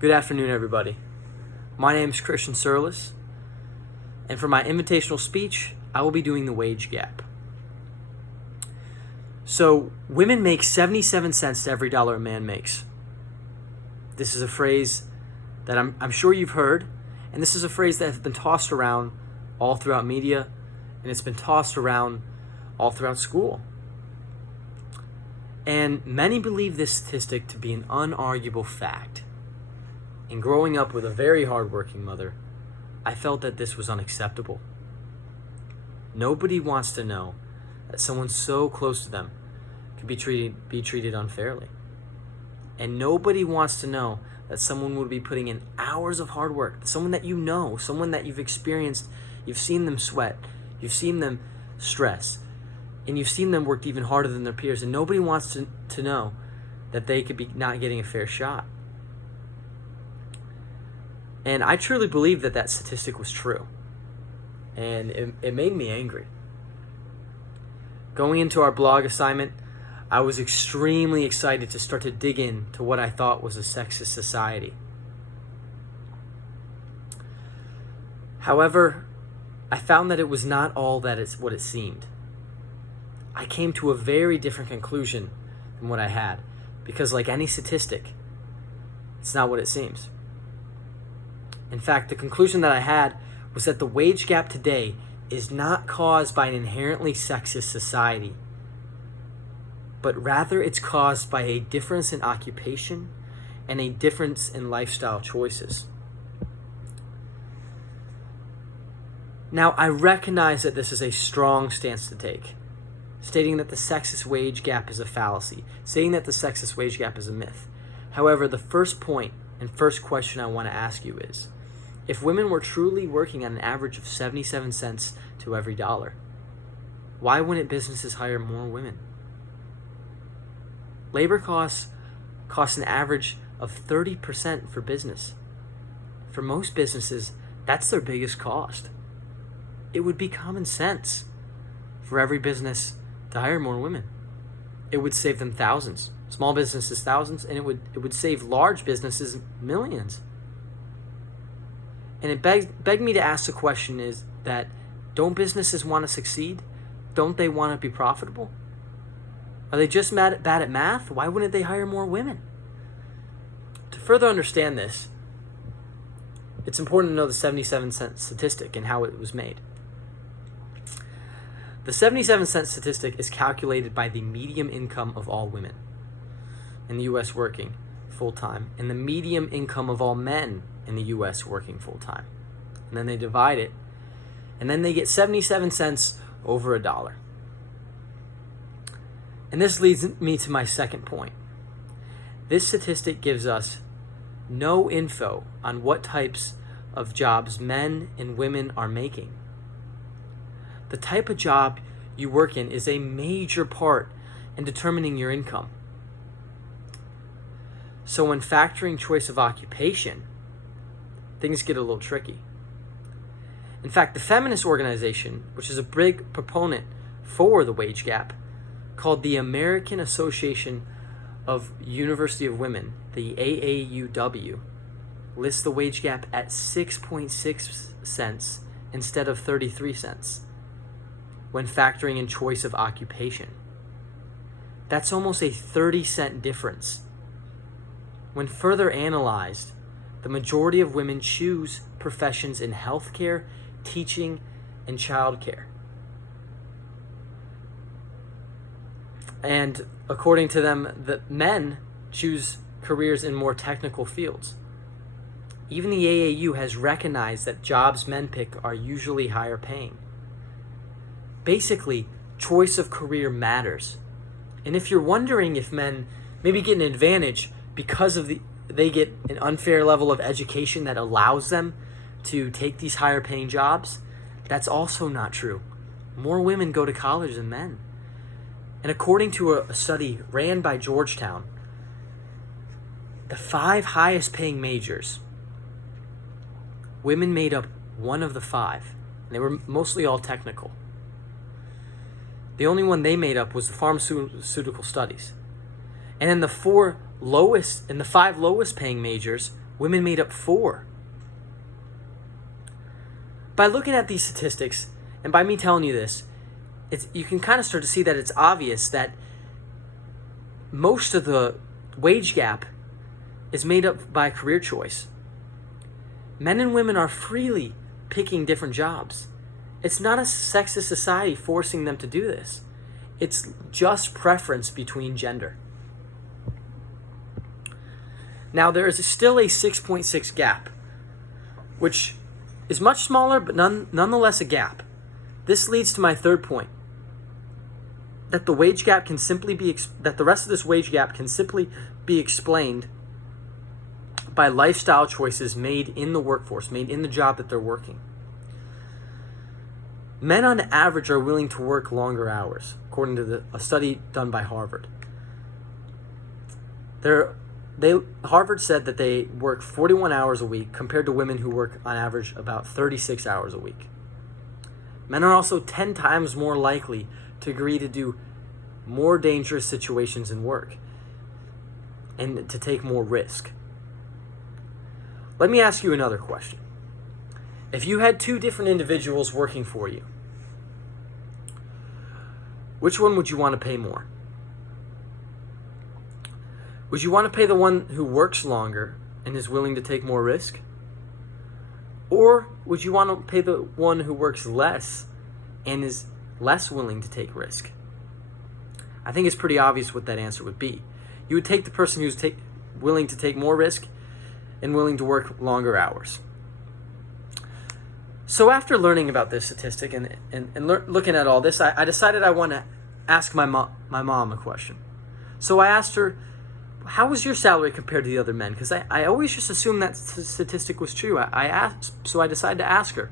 Good afternoon, everybody. My name is Christian Surlis, and for my invitational speech, I will be doing the wage gap. So, women make 77 cents to every dollar a man makes. This is a phrase that I'm sure you've heard, and this is a phrase that has been tossed around all throughout media, and it's been tossed around all throughout school. And many believe this statistic to be an unarguable fact. And growing up with a very hardworking mother, I felt that this was unacceptable. Nobody wants to know that someone so close to them could be treated unfairly. And nobody wants to know that someone would be putting in hours of hard work, someone that you know, someone that you've experienced, you've seen them sweat, you've seen them stress, and you've seen them work even harder than their peers, and nobody wants to know that they could be not getting a fair shot. And I truly believe that statistic was true. And it made me angry. Going into our blog assignment, I was extremely excited to start to dig into what I thought was a sexist society. However, I found that it was not all that it's what it seemed. I came to a very different conclusion than what I had, because like any statistic, it's not what it seems. In fact, the conclusion that I had was that the wage gap today is not caused by an inherently sexist society, but rather it's caused by a difference in occupation and a difference in lifestyle choices. Now, I recognize that this is a strong stance to take, stating that the sexist wage gap is a fallacy, stating that the sexist wage gap is a myth. However, the first point and first question I want to ask you is, if women were truly working at an average of 77 cents to every dollar, why wouldn't businesses hire more women? Labor costs an average of 30% for business. For most businesses, that's their biggest cost. It would be common sense for every business to hire more women. It would save them thousands. Small businesses thousands, and it would save large businesses millions. And it begged me to ask the question is that, don't businesses want to succeed? Don't they want to be profitable? Are they just bad at math? Why wouldn't they hire more women? To further understand this, it's important to know the 77 cent statistic and how it was made. The 77 cent statistic is calculated by the median income of all women in the U.S. working full-time and the median income of all men in the U.S. working full-time. And then they divide it, and then they get 77 cents over $1. And this leads me to my second point. This statistic gives us no info on what types of jobs men and women are making. The type of job you work in is a major part in determining your income. So when factoring choice of occupation, things get a little tricky. In fact, the feminist organization, which is a big proponent for the wage gap, called the American Association of University of Women, the AAUW, lists the wage gap at 6.6 cents instead of 33 cents when factoring in choice of occupation. That's almost a 30-cent difference. When further analyzed, the majority of women choose professions in healthcare, teaching, and childcare. And according to them, the men choose careers in more technical fields. Even the AAU has recognized that jobs men pick are usually higher paying. Basically, choice of career matters. And if you're wondering if men maybe get an advantage because of they get an unfair level of education that allows them to take these higher paying jobs, that's also not true. More women go to college than men. And according to a study ran by Georgetown, the 5 highest paying majors, women made up one of the 5. And they were mostly all technical. The only one they made up was the pharmaceutical studies. And then the 5 lowest paying majors women made up 4. By looking at these statistics, and by me telling you this, you can kind of start to see that it's obvious that most of the wage gap is made up by career choice. Men and women are freely picking different jobs. It's not a sexist society forcing them to do this. It's just preference between gender. Now, there is still a 6.6 gap, which is much smaller, but nonetheless a gap. This leads to my third point, that the wage gap can simply be that the rest of this wage gap can simply be explained by lifestyle choices made in the workforce, made in the job that they're working. Men on average are willing to work longer hours, according to a study done by Harvard. Harvard said that they work 41 hours a week compared to women who work on average about 36 hours a week. Men are also 10 times more likely to agree to do more dangerous situations in work and to take more risk. Let me ask you another question. If you had 2 different individuals working for you, which one would you want to pay more? Would you want to pay the one who works longer and is willing to take more risk? Or would you want to pay the one who works less and is less willing to take risk? I think it's pretty obvious what that answer would be. You would take the person who's willing to take more risk and willing to work longer hours. So after learning about this statistic and looking at all this, I decided I want to ask my mom a question. So I asked her, how was your salary compared to the other men? Because I always just assumed that statistic was true. So I decided to ask her.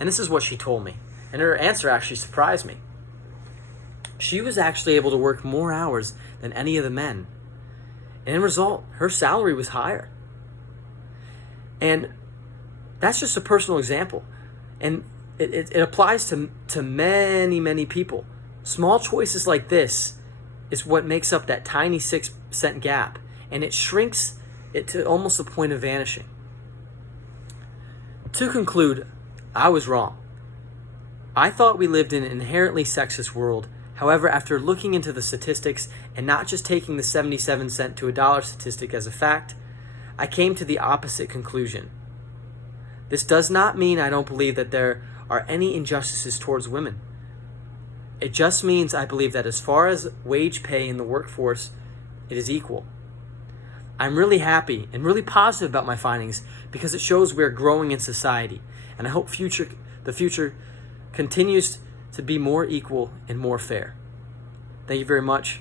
And this is what she told me. And her answer actually surprised me. She was actually able to work more hours than any of the men. And in result, her salary was higher. And that's just a personal example. And it applies to many, many people. Small choices like this is what makes up that tiny 6% gap. And it shrinks it to almost the point of vanishing. To conclude, I was wrong. I thought we lived in an inherently sexist world. However, after looking into the statistics and not just taking the 77 cent to $1 statistic as a fact, I came to the opposite conclusion. This does not mean I don't believe that there are any injustices towards women. It just means I believe that as far as wage pay in the workforce, it is equal. I'm really happy and really positive about my findings because it shows we're growing in society, and I hope the future continues to be more equal and more fair. Thank you very much.